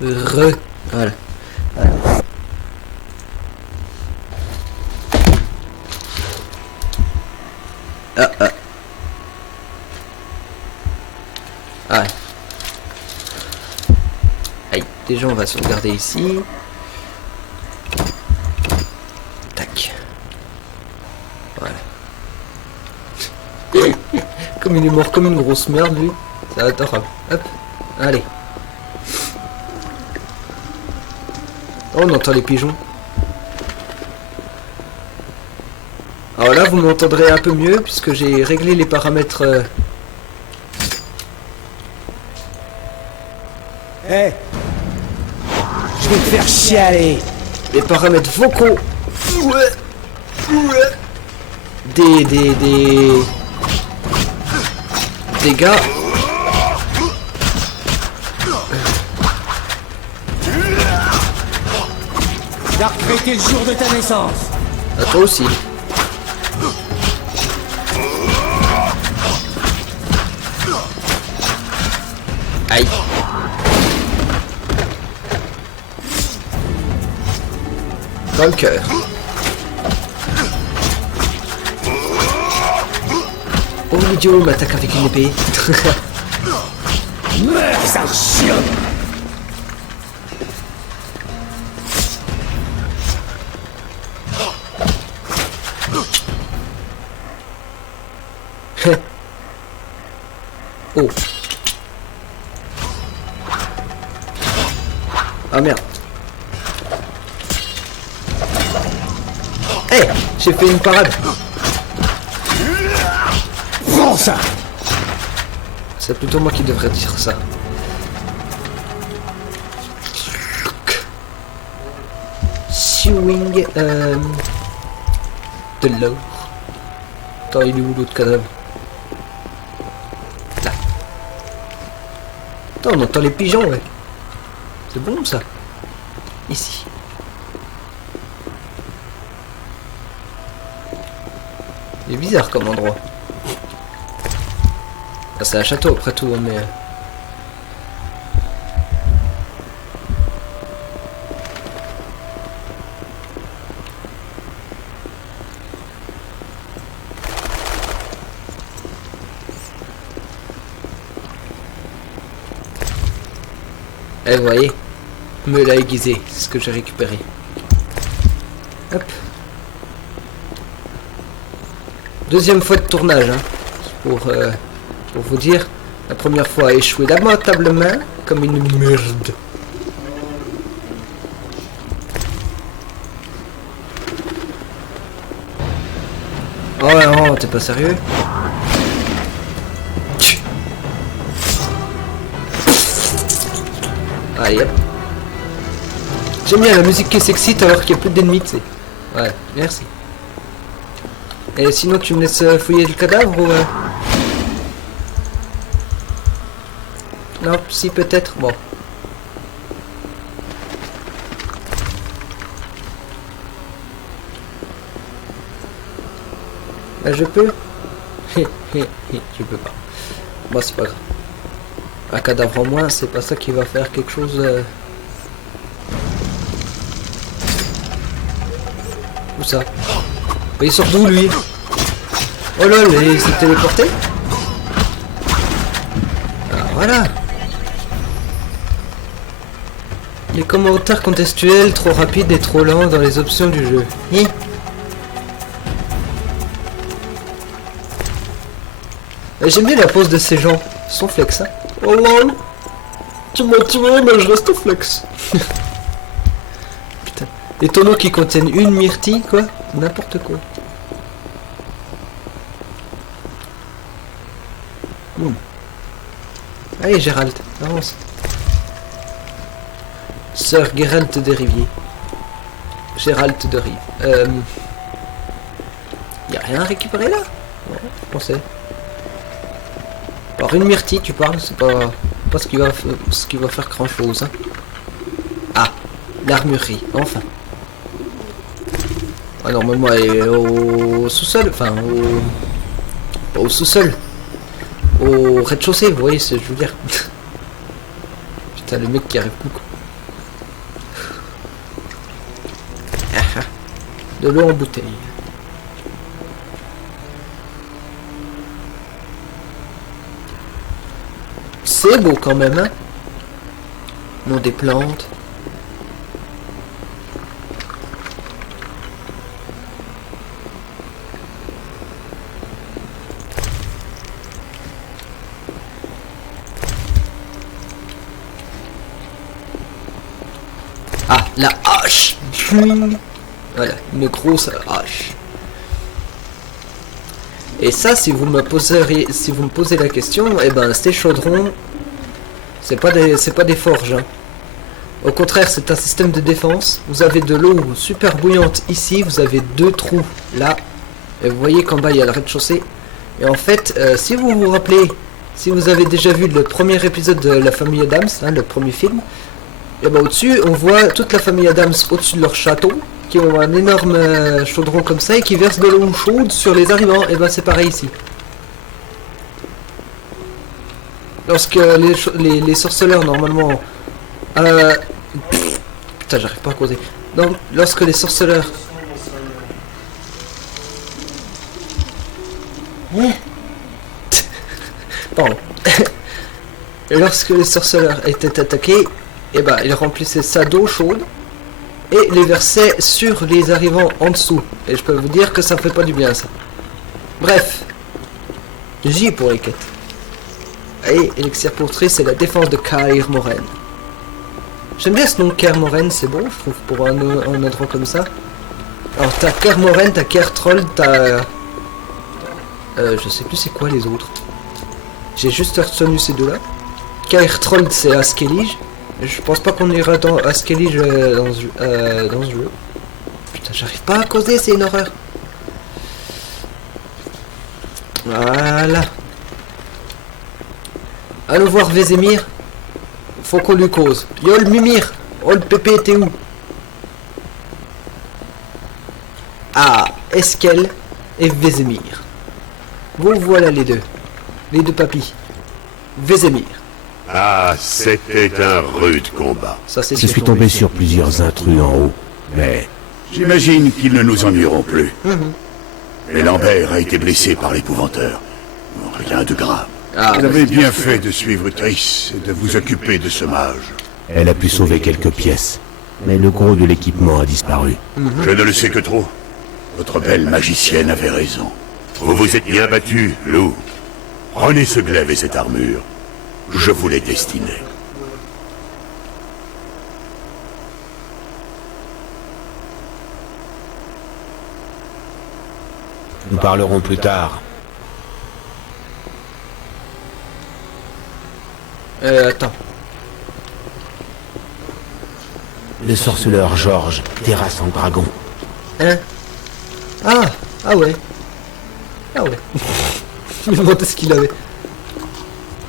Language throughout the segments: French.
Voilà. Ah, ah. Ah. Aïe, déjà on va sauvegarder ici. Tac. Voilà. Comme il est mort comme une grosse merde lui. C'est adorable. Hop. Allez. Oh, on entend les pigeons. Alors là vous m'entendrez un peu mieux puisque j'ai réglé les paramètres. Hé, je vais te faire chialer. Les paramètres vocaux des gars. T'as regretté le jour de ta naissance. À toi aussi. Aïe. Dans le cœur. Oh l'idiot m'attaque avec une épée. Meurs, sale chien. Oh. Ah merde. Eh, j'ai fait une parade. Prends ça. C'est plutôt moi qui devrais dire ça. Chewing de l'or. Attends, il est où l'autre cadavre? Là. Attends, on entend les pigeons, ouais. C'est bon ça. Ici. C'est bizarre comme endroit. Ah, c'est un château après tout, mais... Eh, vous voyez, me l'a aiguisé, c'est ce que j'ai récupéré. Hop. Deuxième fois de tournage, hein, pour vous dire. La première fois a échoué lamentablement, comme une merde. Oh non, t'es pas sérieux? Allez hop. J'aime bien la musique qui s'excite alors qu'il n'y a plus d'ennemis, tu sais. Ouais, merci. Et sinon tu me laisses fouiller le cadavre ou... Non, si peut-être, bon. Là je peux. Je peux pas. Bon c'est pas grave. Un cadavre en moins, c'est pas ça qui va faire quelque chose... Où ça? Il sort d'où lui? Oh lol, il s'est téléporté? Ah voilà. Les commentaires contextuels trop rapides et trop lents dans les options du jeu. Hi. J'aime bien la pose de ces gens. Ils sont flex, hein. Oh lol. Tu m'as tué, mais je reste flex. Putain. Des tonneaux qui contiennent une myrtille, quoi. N'importe quoi. Allez, Gérald, avance. Sir Geralt des Riviers. Gérald de Rive. Y a rien à récupérer là? Ouais, je pensais. Alors une myrtille, tu parles, c'est pas ce qui va faire grand chose. Hein. Ah, l'armurerie, enfin. Ah, normalement elle est au sous-sol, enfin au sous-sol. Au rez-de-chaussée, vous voyez ce que je veux dire. Putain, le mec qui arrive plus quoi. De l'eau en bouteille. C'est beau quand même, hein. Non, des plantes. Ah, la hache. Voilà, une grosse hache. Et ça, si vous me posez la question, eh ben, ces chaudrons, c'est pas des forges. Hein. Au contraire, c'est un système de défense. Vous avez de l'eau super bouillante ici, vous avez 2 trous là. Et vous voyez qu'en bas, il y a le rez-de-chaussée. Et en fait, si vous vous rappelez, si vous avez déjà vu le premier épisode de La Famille Adams, hein, le premier film, et ben au-dessus, on voit toute la famille Adams au-dessus de leur château, qui ont un énorme chaudron comme ça et qui versent de l'eau chaude sur les arrivants. Et ben c'est pareil ici. Lorsque les sorceleurs normalement... Putain, j'arrive pas à causer. Donc, lorsque les sorceleurs... Pardon. Et lorsque les sorceleurs étaient attaqués, et ben ils remplissaient ça d'eau chaude et les versaient sur les arrivants en dessous. Et je peux vous dire que ça fait pas du bien ça. Bref. J pour les quêtes. Et Elixir Portrait, c'est la défense de Kaer Morhen. J'aime bien ce nom Kaer Morhen, c'est bon, je trouve, pour un endroit comme ça. Alors t'as Kaer Morhen, t'as Kaer Troll, t'as... je sais plus c'est quoi les autres. J'ai juste retenu ces deux-là. Kaer Troll, c'est Askellige. Je pense pas qu'on ira dans Askellige dans ce jeu. Putain, j'arrive pas à causer, c'est une horreur. Voilà. Allons voir Vézémir. Faut qu'on lui cause. Yo le Mimir. Oh le pépé, t'es où? Ah, Eskel et Vézémir. Vous voilà les deux. Les deux papis. Vézémir. Ah, c'était un rude combat. Ça, c'est Je suis tombé sur plusieurs intrus en haut, mais J'imagine qu'ils ne nous ennuieront plus. Et Lambert a été blessé par l'épouvanteur. Rien de grave. Ah, Vous avez bien fait de suivre Triss et de vous occuper de ce mage. elle a pu sauver quelques pièces. Mais le gros de l'équipement a disparu. Je ne le sais que trop. Votre belle magicienne avait raison. Vous vous êtes bien battu, loup. Prenez ce glaive et cette armure. Je vous l'ai destiné. Nous parlerons plus tard. attends. Le sorceleur Georges terrasse en dragon. Hein? Ah! Ah ouais. Ah ouais. Je me demandais ce qu'il avait.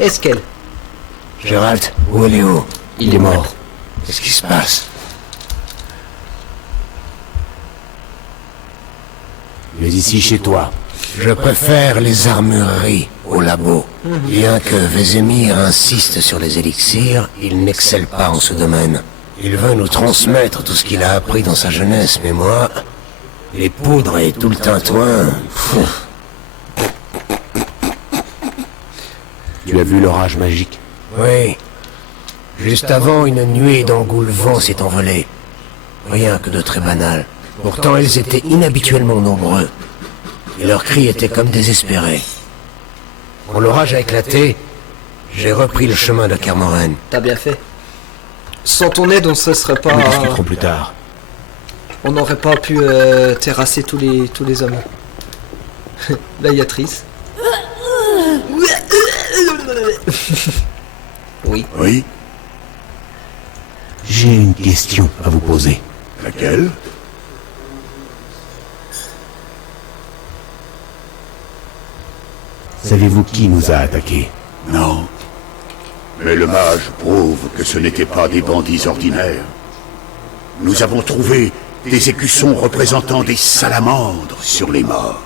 Eskel. Gérald, où est Léo? Il est mort. Qu'est-ce qui se passe? Mais ici chez toi. Je préfère les armureries au labo. Bien que Vézémir insiste sur les élixirs, il n'excelle pas en ce domaine. Il veut nous transmettre tout ce qu'il a appris dans sa jeunesse, mais moi, les poudres et tout le tintouin... pfff. Tu as vu l'orage magique? Oui. Juste avant, une nuée d'engoulevents s'est envolée. Rien que de très banal. Pourtant, ils étaient inhabituellement nombreux. Et leurs cris étaient comme désespérés. Quand l'orage a éclaté, j'ai repris le chemin de Kaer Morhen. T'as bien fait. Sans ton aide, on se serait pas... Nous discuterons plus tard. On n'aurait pas pu terrasser tous les hommes. Là, il y a Triss. Oui. Oui? J'ai une question à vous poser. Laquelle? Savez-vous qui nous a attaqués? Non. Mais le mage prouve que ce n'étaient pas des bandits ordinaires. Nous avons trouvé des écussons représentant des salamandres sur les morts.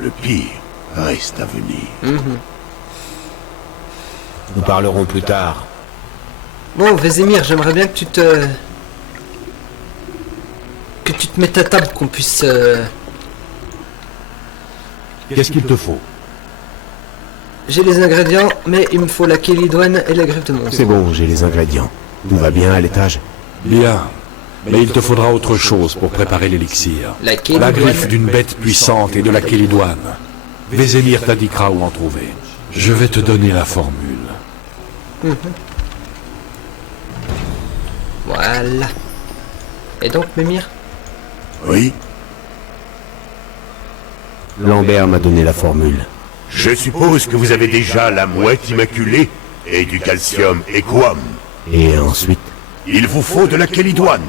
Le pire reste à venir. Nous parlerons plus tard. Bon, Vézémir, j'aimerais bien que tu te... que tu te mettes à table, qu'on puisse... Qu'est-ce qu'il te faut? J'ai les ingrédients, mais il me faut la kélidoine et la griffe de monstre. C'est bon, j'ai les ingrédients. Tout va bien à l'étage? Bien. Mais il te faudra autre chose pour préparer l'élixir. La La kélidoine. griffe d'une bête puissante et de la kélidoine. Vézémir t'indiquera où en trouver. Je vais te donner la formule. Voilà. Et donc, Mémir? Oui, Lambert m'a donné la formule. je suppose que vous avez déjà la mouette immaculée et du calcium équum. Et ensuite? Il vous faut de la kélidoine.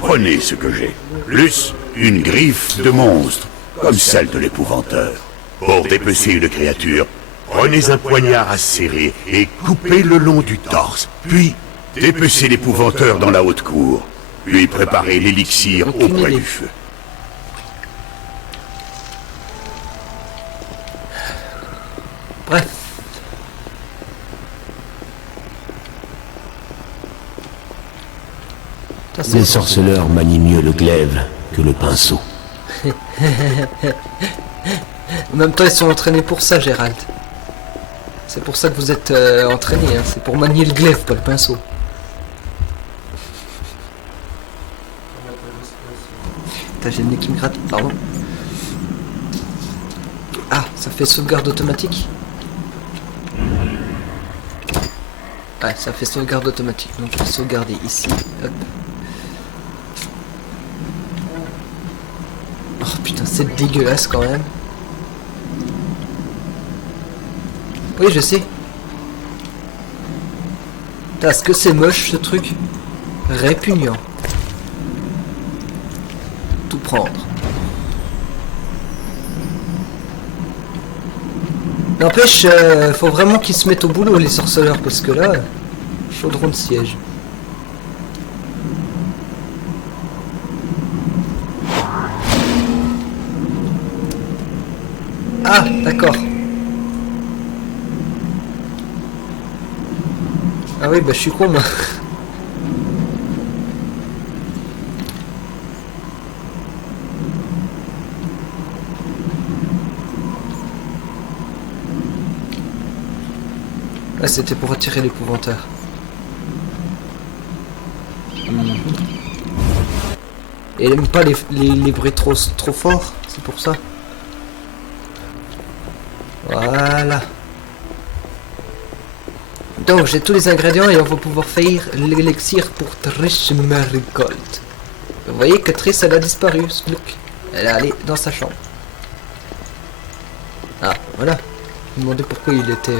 Prenez ce que j'ai. Plus une griffe de monstre, comme celle de l'épouvanteur. Pour dépecer une créature, prenez un poignard à serrer et coupez le long du torse. Puis, dépecez l'épouvanteur dans la haute cour. Puis préparez l'élixir Aucune auprès idée. du feu. Bref. Ça, c'est- Les sorceleurs manient mieux le glaive que le pinceau. En même temps, ils sont entraînés pour ça, Gérald. C'est pour ça que vous êtes entraînés, hein. C'est pour manier le glaive, pas le pinceau. Putain, j'ai le nez qui me gratte, pardon. Ah, ça fait sauvegarde automatique. Ouais, ça fait sauvegarde automatique. Donc je vais sauvegarder ici. Hop. Oh putain, c'est dégueulasse quand même. Oui, je sais. Putain, est-ce que c'est moche ce truc? Répugnant. Tout prendre. N'empêche, faut vraiment qu'ils se mettent au boulot les sorceleurs, parce que là, chaudron de siège. Ah, d'accord. Ah oui, bah je suis con moi. Ah, c'était pour attirer l'épouvanteur. Et elle aime pas les bruits trop forts, c'est pour ça. Voilà. Donc j'ai tous les ingrédients et on va pouvoir faire l'élixir pour Trish Marigold. Vous voyez que Trish elle a disparu, look. Elle est allée dans sa chambre. Ah voilà. Je me demandais pourquoi il était...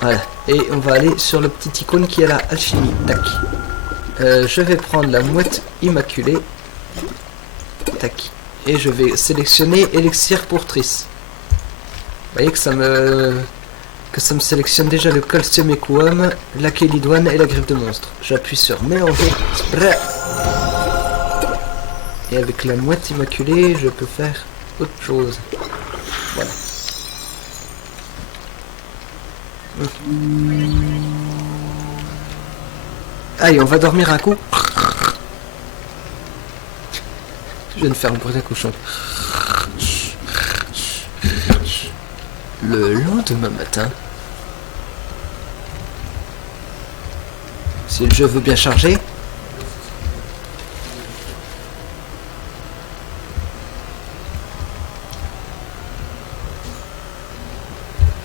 Voilà. Et on va aller sur le petit icône qui est la alchimie. Tac. Je vais prendre la mouette immaculée. Tac. Et je vais sélectionner élixir pour Triss. Vous voyez que ça me sélectionne déjà le calcium équum, la kélidoine et la griffe de monstre. J'appuie sur mélanger. Et avec la mouette immaculée, je peux faire autre chose. Voilà. Allez, on va dormir un coup. Je viens de faire le bruit d'un cochon. Le lendemain matin, si le jeu veut bien charger,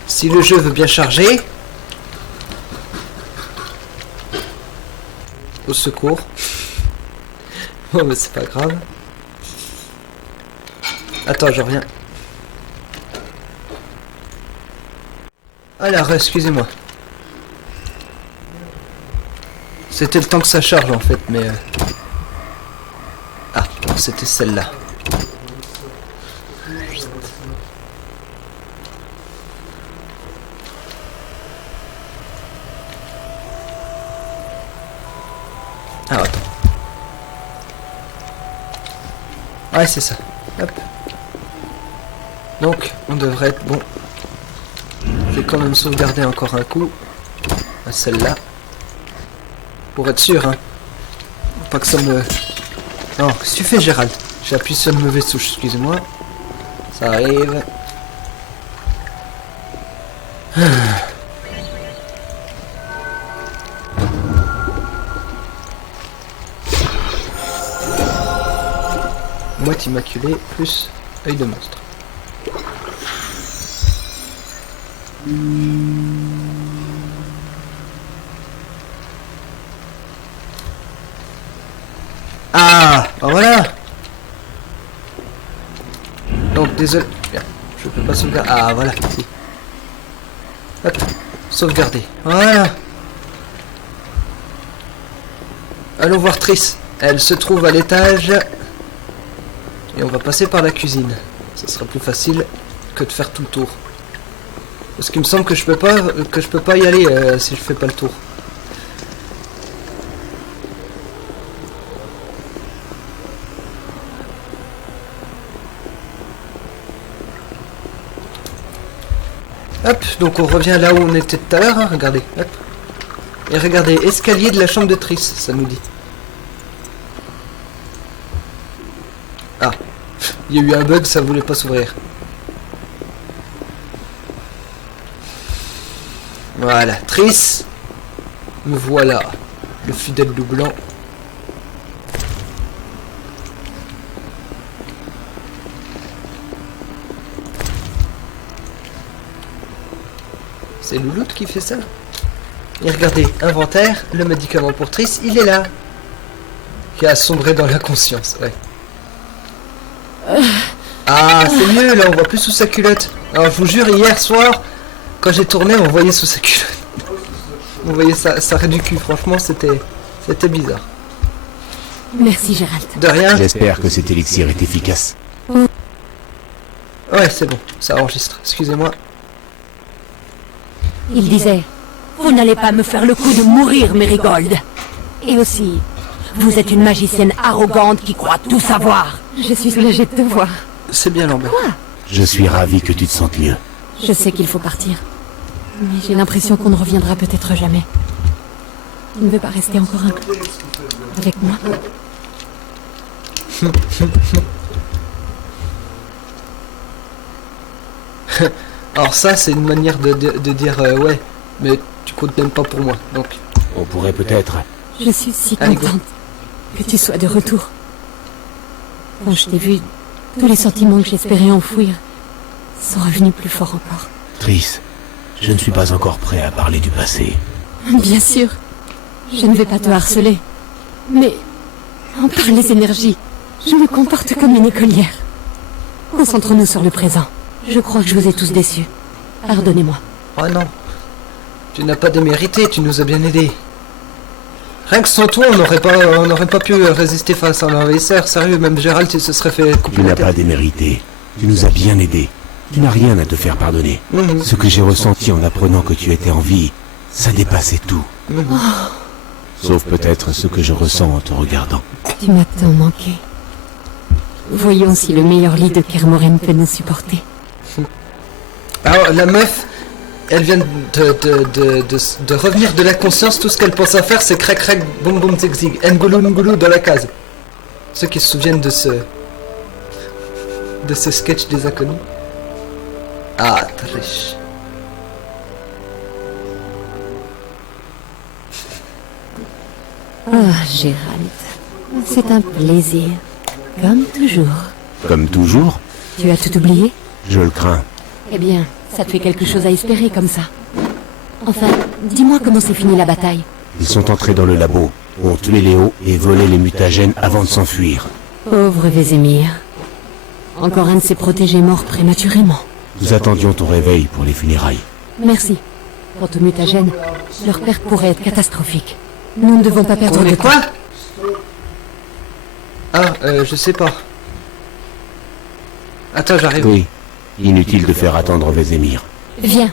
si le jeu veut bien charger, au secours. Bon, mais c'est pas grave. Attends, je reviens. Alors, excusez-moi. C'était le temps que ça charge en fait, mais... Ah, c'était celle-là. Ah, attends. Ouais, c'est ça. Hop. Donc, on devrait être bon. Je vais quand même sauvegarder encore un coup à celle-là. Pour être sûr, hein. Pas que ça me Non, qu'est-ce que tu fais, Gérald? J'ai appuyé sur une mauvaise touche, excusez-moi. Ça arrive. Boîte immaculée plus œil de monstre. Ah, ben voilà. Donc désolé, bien, je peux pas sauvegarder. Ah voilà, si. Hop, sauvegarder. Voilà. Allons voir Triss. Elle se trouve à l'étage. Et on va passer par la cuisine. Ça sera plus facile que de faire tout le tour. Parce qu'il me semble que je peux pas y aller si je fais pas le tour. Hop, donc on revient là où on était tout à l'heure, hein, regardez, hop. Et regardez, escalier de la chambre de Triss, ça nous dit. Ah, il y a eu un bug, ça voulait pas s'ouvrir. Voilà, Triss. Me voilà, le fidèle loup blanc. C'est Louloute qui fait ça. Et regardez, inventaire, le médicament pour Triss, il est là. Qui a sombré dans l'inconscience, ouais. Ah, c'est mieux, là, on voit plus sous sa culotte. Alors, je vous jure, hier soir, quand j'ai tourné, on voyait sous sa culotte. On voyait ça rait du cul, franchement, c'était bizarre. Merci, Gérald. De rien. J'espère que cet élixir est efficace. Ouais, c'est bon, ça enregistre, excusez-moi. Il disait, vous n'allez pas me faire le coup de mourir, Mérigold. Et aussi, vous êtes une magicienne arrogante qui croit tout savoir. Je suis soulagée de te voir. C'est bien, Lambert. Quoi? Je suis ravi que tu te sentes mieux. Je sais qu'il faut partir. Mais j'ai l'impression qu'on ne reviendra peut-être jamais. Tu ne veux pas rester encore un peu avec moi? Alors ça, c'est une manière de dire ouais, mais tu comptes même pas pour moi, donc... On pourrait peut-être... Je suis si Allez, go. contente que tu sois de retour. Quand je t'ai vu, tous les sentiments que j'espérais enfouir sont revenus plus forts encore. Triss, je ne suis pas encore prêt à parler du passé. Bien sûr, je ne vais pas te harceler. Mais, en par les énergies, je me comporte comme une écolière. Concentrons-nous sur le présent. Je crois que je vous ai tous déçus. Pardonnez-moi. Oh non. Tu n'as pas démérité, tu nous as bien aidés. Rien que sans toi, on n'aurait pas pu résister face à l'envahisseur. Sérieux, même Gérald, il se serait fait couper Tu la n'as tête. pas démérité. Tu nous as bien aidés. Tu n'as rien à te faire pardonner. Mhm. Ce que j'ai ressenti en apprenant que tu étais en vie, ça dépassait tout. Sauf peut-être ce que je ressens en te regardant. Tu m'as tant manqué. Voyons si le meilleur lit de Kermoren peut nous supporter. Alors, la meuf, elle vient de revenir de la conscience. Tout ce qu'elle pense à faire, c'est crac crac, boum boum zig zig, ngoulou ngoulou dans la case. Ceux qui se souviennent de ce sketch des inconnus. Ah, triche. Oh, Gérald, c'est un plaisir. Comme toujours. Comme toujours, Tu as tout oublié? je le crains. Eh bien, ça te fait quelque chose à espérer comme ça. Enfin, dis-moi comment s'est finie la bataille. Ils sont entrés dans le labo, ont tué Léo et volé les mutagènes avant de s'enfuir. Pauvre Vézémir. Encore un de ses protégés morts prématurément. Nous attendions ton réveil pour les funérailles. Merci. Quant aux mutagènes, leur perte pourrait être catastrophique. Nous ne devons pas perdre de Mais temps. quoi? Ah, je sais pas. Attends, j'arrive. Oui, inutile de faire attendre Vézémir. Viens.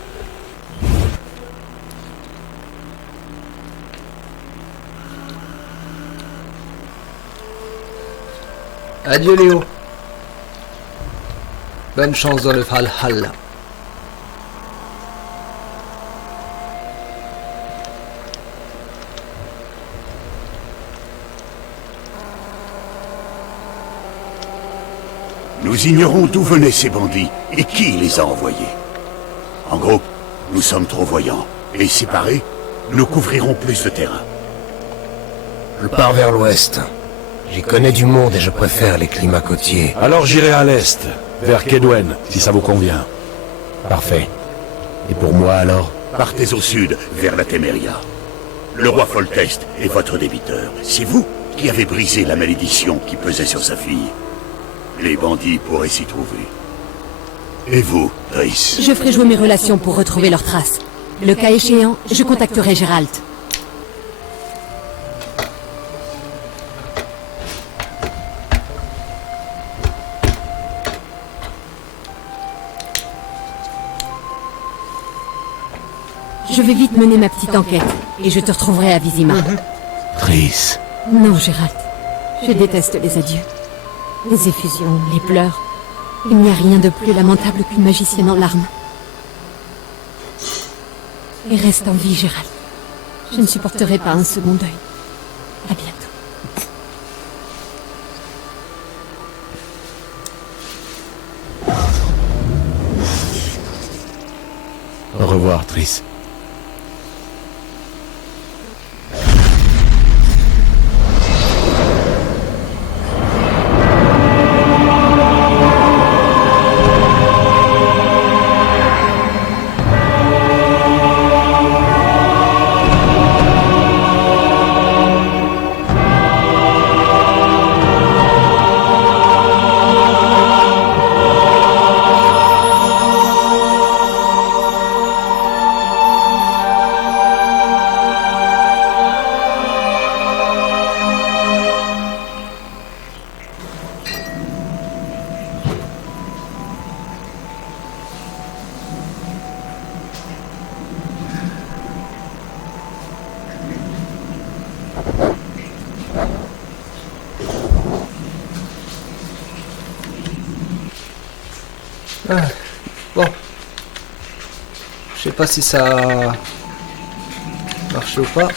Adieu Léo. Bonne chance dans le Valhalla. Nous ignorons d'où venaient ces bandits et qui les a envoyés. En gros, nous sommes trop voyants. Et séparés, nous couvrirons plus de terrain. Je pars vers l'ouest. J'y connais du monde et je préfère les climats côtiers. Alors j'irai à l'est, vers Kedwen, si ça vous convient. Parfait. Et pour moi alors? Partez au sud, vers la Téméria. Le roi Foltest est votre débiteur. C'est vous qui avez brisé la malédiction qui pesait sur sa fille. Les bandits pourraient s'y trouver. Et vous, Triss? Je ferai jouer mes relations pour retrouver leurs traces. Le cas échéant, je contacterai Gérald. Je vais vite mener ma petite enquête, et je te retrouverai à Vizima. Triss. Non, Gérald. Je déteste les adieux. Les effusions, les pleurs. Il n'y a rien de plus lamentable qu'une magicienne en larmes. Et reste en vie, Gérald. Je ne supporterai pas un second deuil. À bientôt. Au revoir, Triss. Ah, bon. Je sais pas si ça marche ou pas.